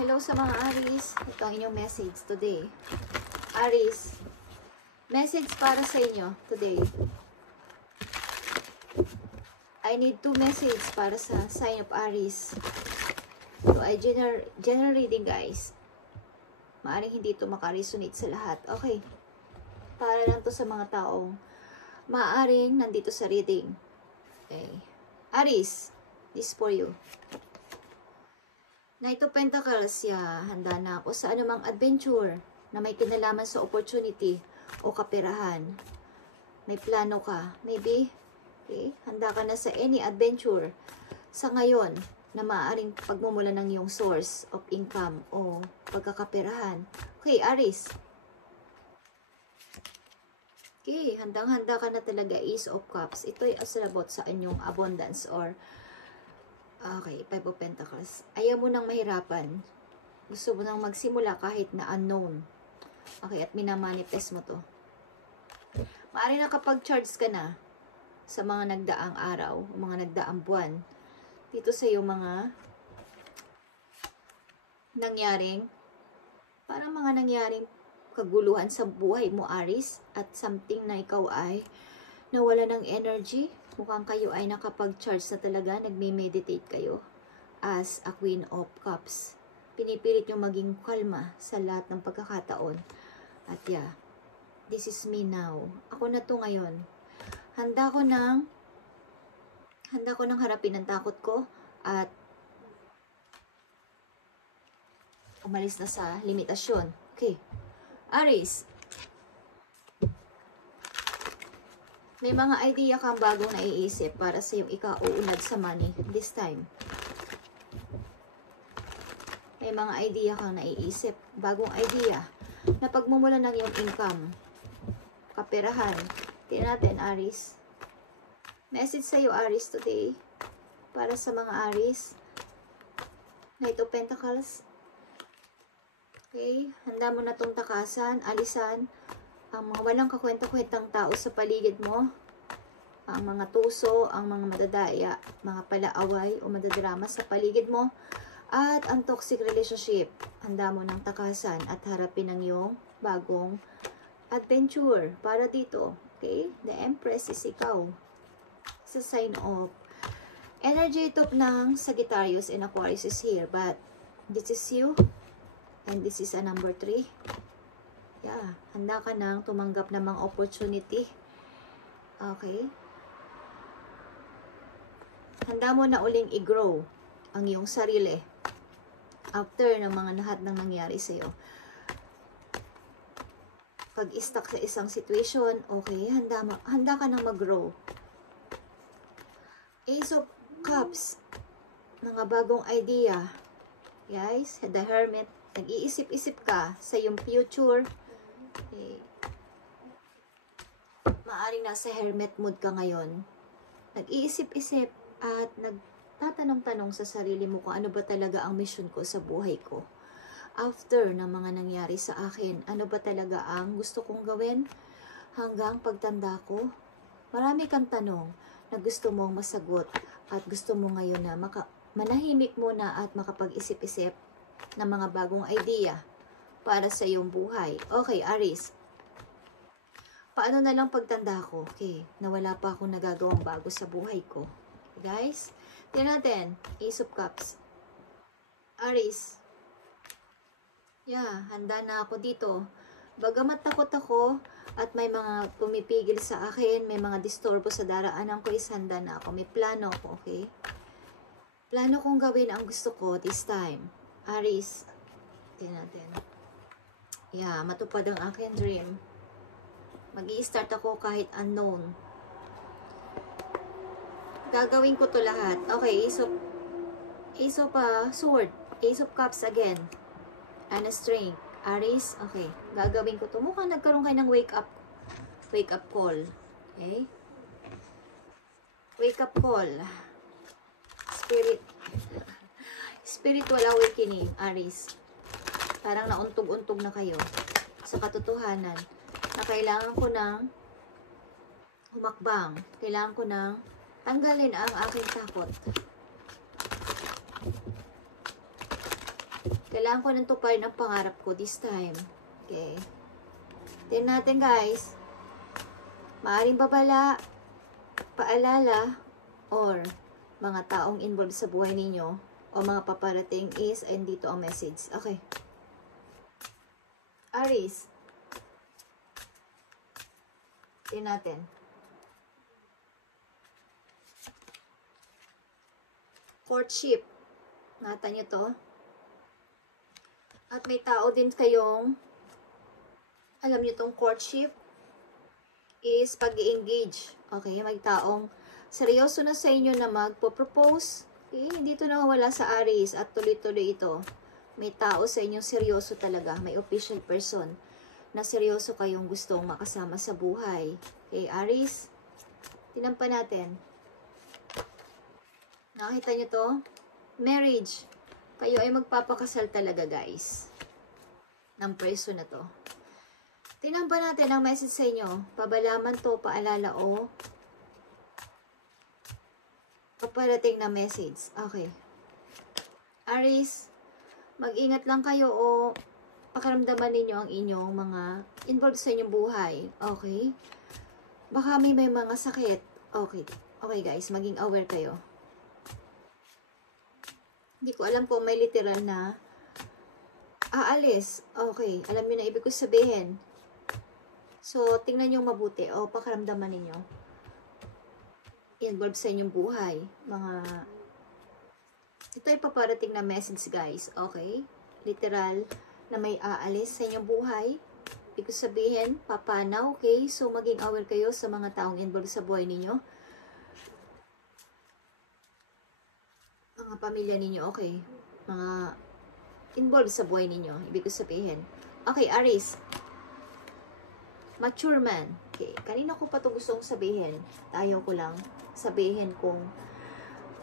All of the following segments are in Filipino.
Hello sa mga Aries. Ito ang inyong message today. Aries, message para sa inyo today. I need 2 message para sa sign of Aries. Ito ay general reading, guys. Maaring hindi ito makaresonate sa lahat. Okay. Para lang to sa mga taong maaring nandito sa reading. Okay. Aries, this for you. Knight of Pentacles, handa na ako sa anumang adventure na may kinalaman sa opportunity o kaperahan. May plano ka, maybe. Okay? Handa ka na sa any adventure sa ngayon na maaaring pagmumula ng iyong source of income o pagkakaperahan. Okay, Aries. Okay, handang-handa ka na talaga, Ace of Cups. Ito ay about sa inyong abundance or okay, 5 of Pentacles. Ayaw mo nang mahirapan. Gusto mo nang magsimula kahit na unknown. Okay, at minamanifest mo to. Maaari na kapag charge ka na sa mga nagdaang araw, mga nagdaang buwan, dito sa iyo mga nangyaring, parang mga nangyaring kaguluhan sa buhay mo, Aries, at something na ikaw ay nawala ng energy. Mukhang kayo ay nakapag-charge na talaga, nagme-meditate kayo as a Queen of Cups. Pinipilit nyo maging kalma sa lahat ng pagkakataon. At this is me now. Ako na to ngayon. Handa ko nang harapin ang takot ko at umalis na sa limitasyon. Okay. Aries, may mga idea kang bagong naiisip para sa iyong ikauunlad sa money this time. May mga idea kang naiisip, bagong idea, na pagmumula ng iyong income, kaperahan. Tingnan natin, Aries. Message sa iyo, Aries, today. Para sa mga Aries. Knight of Pentacles. Okay, handa mo na itong takasan, alisan, ang mga walang kakwenta-kwentang tao sa paligid mo, ang mga tuso, ang mga madadaya, mga palaaway o madadrama sa paligid mo, at ang toxic relationship. Handa mo ng takasan at harapin ang iyong bagong adventure para dito. Okay? The Empress is ikaw. Sa sign of energy top ng Sagittarius and Aquarius is here, but this is you and this is a number 3. Handa ka nang tumanggap ng mga opportunity. Okay? Handa mo na uling i-grow ang iyong sarili after ng mga lahat ng nangyari sa iyo. Pag stuck sa isang situation, okay, handa ka nang mag-grow. Ace of Cups, mga bagong idea. Guys, the Hermit, nag-iisip-isip ka sa iyong future. Okay. Maaring nasa hermit mood ka ngayon. Nag-iisip-isip at nagtatanong-tanong sa sarili mo kung ano ba talaga ang mission ko sa buhay ko. After ng mga nangyari sa akin, ano ba talaga ang gusto kong gawin hanggang pagtanda ko? Marami kang tanong na gusto mong masagot at gusto mo ngayon na manahimik muna at makapag-isip-isip ng mga bagong idea para sa iyong buhay. Okay, Aries. Paano na lang pagtanda ko? Okay, nawala pa akong nagagawang bago sa buhay ko. Okay, guys, tingnan natin. Ace of Cups. Aries. Handa na ako dito. Bagamat takot ako at may mga pumipigil sa akin, may mga disturbo sa daraanan ko, is handa na ako. May plano ako, okay? Plano kong gawin ang gusto ko this time. Aries. Tingnan natin. Matupad ang aking dream. Mag-i-start ako kahit unknown. Gagawin ko to lahat. Okay, Ace of Sword. Ace of Cups again. And a Strength. Aries, okay. Gagawin ko to. Mukhang nagkaroon kayo ng wake up call. Okay? Wake up call. Spiritual awakening, Aries. Parang nauntog-untog na kayo sa katotohanan na kailangan ko ng humakbang. Kailangan ko ng tanggalin ang aking takot. Kailangan ko nang tuparin ang pangarap ko this time. Okay. Tingnan natin guys. Maaring babala, paalala, or mga taong involved sa buhay ninyo, o mga paparating is, and dito ang message. Okay. Aries. Tingnan natin. Courtship. Nata nyo to. At may tao din kayong, alam nyo tong courtship is pag-i-engage. Okay, may taong seryoso na sa inyo na magpo-propose. Okay, hindi to nawawala sa Aries at tuloy-tuloy ito. May tao sa inyong seryoso talaga. May official person na seryoso kayong gustong makasama sa buhay. Okay, Aries. Tinampan natin. Nakita nyo to? Marriage. Kayo ay magpapakasal talaga, guys. Ng person na to. Tingnan pa natin ang message sa inyo. Pabalaman to, paalala o paparating na message. Okay. Aries, mag-ingat lang kayo o pakaramdaman ninyo ang inyong mga involved sa inyong buhay. Okay? Baka may mga sakit. Okay. Okay guys, maging aware kayo. Hindi ko alam kung may literal na aalis. Okay. Alam niyo na ibig ko sabihin. So, tingnan niyo mabuti o pakaramdaman ninyo. Involved sa inyong buhay. Ito ay paparating na message guys. Okay? Literal na may aalis sa inyong buhay. Ibig ko sabihin, papanaw. Okay? So, maging aware kayo sa mga taong involved sa buhay ninyo. Mga pamilya ninyo, okay. Mga involved sa buhay ninyo. Ibig ko sabihin. Okay, Aries. Mature man. Okay. Kanina ko pa ito gustong sabihin. Ayaw ko lang sabihin kung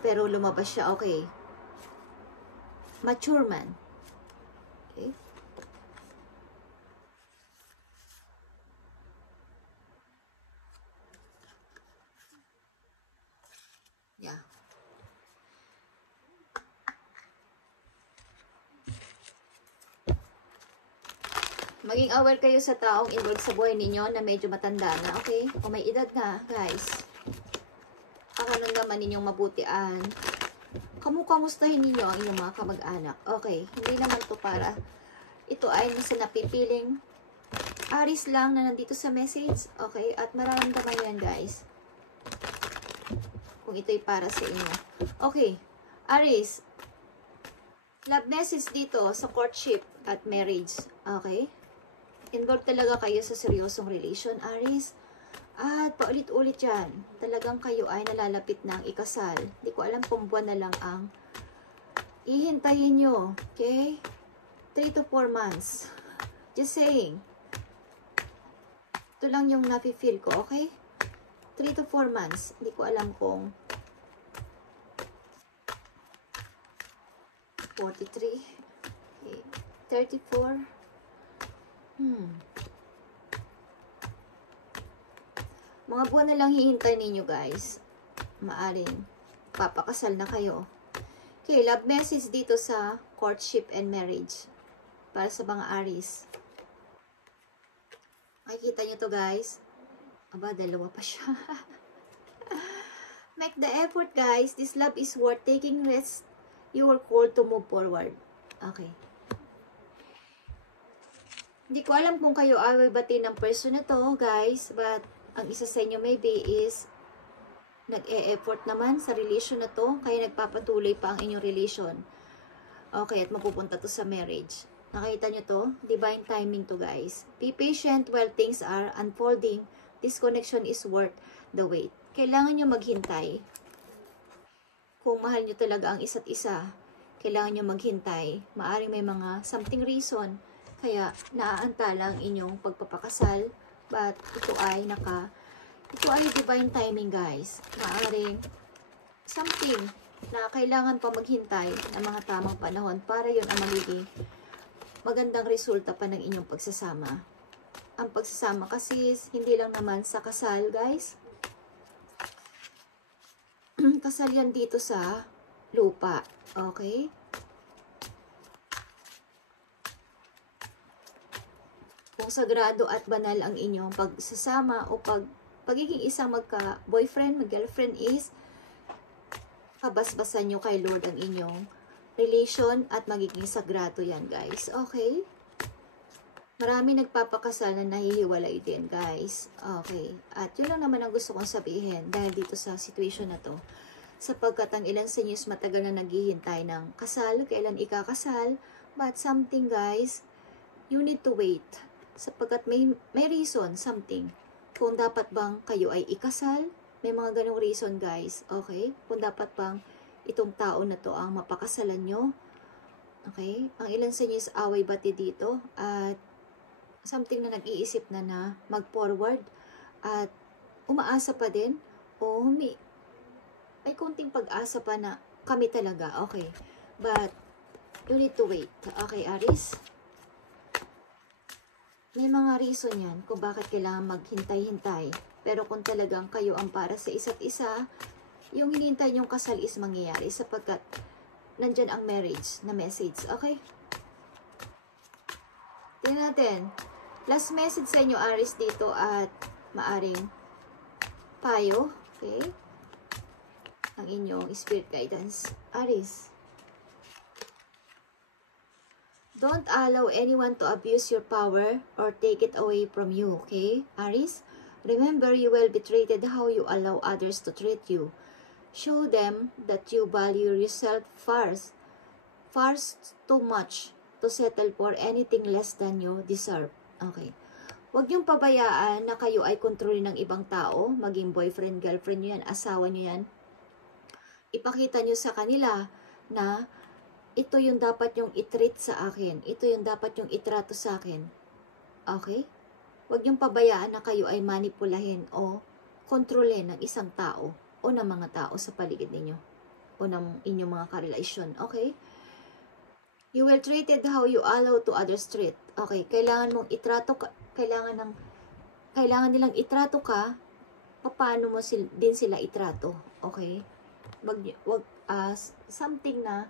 pero lumabas siya. Okay. Mature man. Okay. Yeah. Maging aware kayo sa taong involved sa buhay ninyo na medyo matanda na, okay? O may edad na, guys. Ang ano naman ninyong mabutian. Kamustahin ninyo ang inyong mga kamag-anak. Okay, hindi naman to para ito ay nasa napipiling Aries lang na nandito sa message. Okay, at mararamdaman yan, guys. Kung ito'y para sa inyo. Okay, Aries. Love message dito sa courtship at marriage. Okay? Involved talaga kayo sa seryosong relation, Aries. At paulit-ulit yan. Talagang kayo ay nalalapit na ang ikasal. Hindi ko alam kung buwan na lang ang ihintayin nyo. Okay? 3 to 4 months. Just saying. Ito lang yung nafe-feel ko, okay? 3 to 4 months. Hindi ko alam kung 43. Okay. 34. Mga buwan na lang hihintay ninyo guys. Maaring papakasal na kayo. Okay, love message dito sa courtship and marriage. Para sa mga Aries. Makikita nyo to guys. Aba, dalawa pa siya. Make the effort guys. This love is worth taking risks. You are called to move forward. Okay. Hindi ko alam kung kayo ay bati ng person na to, guys. But, ang isa sa inyo maybe is nag-e-effort naman sa relation na to. Kaya nagpapatuloy pa ang inyong relation. Okay, at mapupunta to sa marriage. Nakita nyo to? Divine timing to, guys. Be patient while things are unfolding. This connection is worth the wait. Kailangan nyo maghintay. Kung mahal nyo talaga ang isa't isa, kailangan nyo maghintay. Maaring may mga something reason. Kaya, naaantala ang inyong pagpapakasal. But, ito ay divine timing, guys. Maaring something na kailangan pa maghintay ng mga tamang panahon para yun ang magiging magandang resulta pa ng inyong pagsasama. Ang pagsasama kasi hindi lang naman sa kasal, guys. Kasal yan dito sa lupa. Okay? kung sagrado at banal ang inyong pagsasama o pagiging isang magka-boyfriend, mag-girlfriend is kabasbasan nyo kay Lord ang inyong relation at magiging sagrado yan, guys. Okay? Marami nagpapakasal na nahihiwalay din, guys. Okay. At yun lang naman ang gusto kong sabihin dahil dito sa situation na to. Sapagkat ang ilan sa inyo is matagal na naghihintay ng kasal, kailan ikakasal. But something, guys, you need to wait. Sapagkat may reason, something. Kung dapat bang kayo ay ikasal, may mga ganong reason, guys. Okay? Kung dapat bang itong tao na to ang mapakasalan nyo. Okay? Ang ilan sa inyo is away bati dito. At something na nag-iisip na mag-forward. At umaasa pa din. O may konting pag-asa pa na kami talaga. Okay. But, you need to wait. Okay, Aries? May mga reason yan kung bakit kailangan maghintay-hintay. Pero kung talagang kayo ang para sa isa't isa, yung hinihintay nyong kasal is mangyayari sapagkat nandyan ang marriage na message. Okay? Tingnan natin. Last message sa inyo, Aries, dito at maaring payo. Okay? Ang inyong spirit guidance. Aries. Don't allow anyone to abuse your power or take it away from you. Okay? Aries? Remember, you will be treated how you allow others to treat you. Show them that you value yourself far too much to settle for anything less than you deserve. Okay. Huwag niyong pabayaan na kayo ay kontrolin ng ibang tao, maging boyfriend, girlfriend niyo yan, asawa niyo yan. Ipakita niyo sa kanila na ito yung dapat yung i-treat sa akin. Ito yung dapat yung itrato sa akin. Okay? Huwag niyong pabayaan na kayo ay manipulahin o kontrolin ng isang tao o ng mga tao sa paligid ninyo o ng inyong mga karelasyon. Okay? You will treat it how you allow to others treat. Okay? Kailangan mong itrato ka, kailangan nilang itrato ka, paano mo din sila itrato. Okay? Something na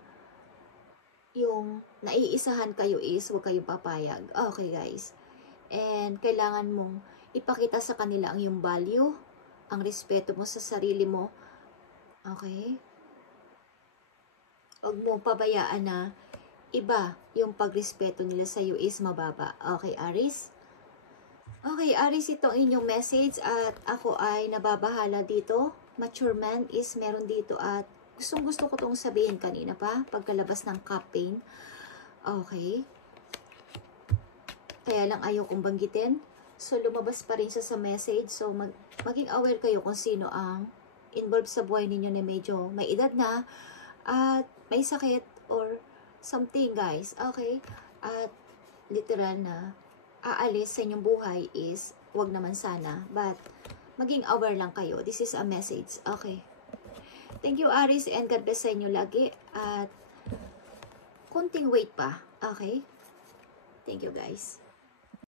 yung naiisahan kayo is huwag kayong papayag. Okay, guys. And kailangan mong ipakita sa kanila ang iyong value, ang respeto mo sa sarili mo. Okay? Huwag mo pabayaan na iba yung pagrespeto nila sa iyo is mababa. Okay, Aries? Okay, Aries, itong inyong message at ako ay nababahala dito. Mature man is meron dito at gustong-gusto ko itong sabihin kanina pa pagkalabas ng campaign. Okay. Kaya lang ayaw kong banggitin. So, lumabas pa rin siya sa message. So, maging aware kayo kung sino ang involved sa buhay ninyo na medyo may edad na at may sakit or something, guys. Okay? At literal na aalis sa inyong buhay is wag naman sana. But, maging aware lang kayo. This is a message. Okay. Thank you, Aries, and God bless sa inyo lagi. At konting wait pa. Okay? Thank you, guys.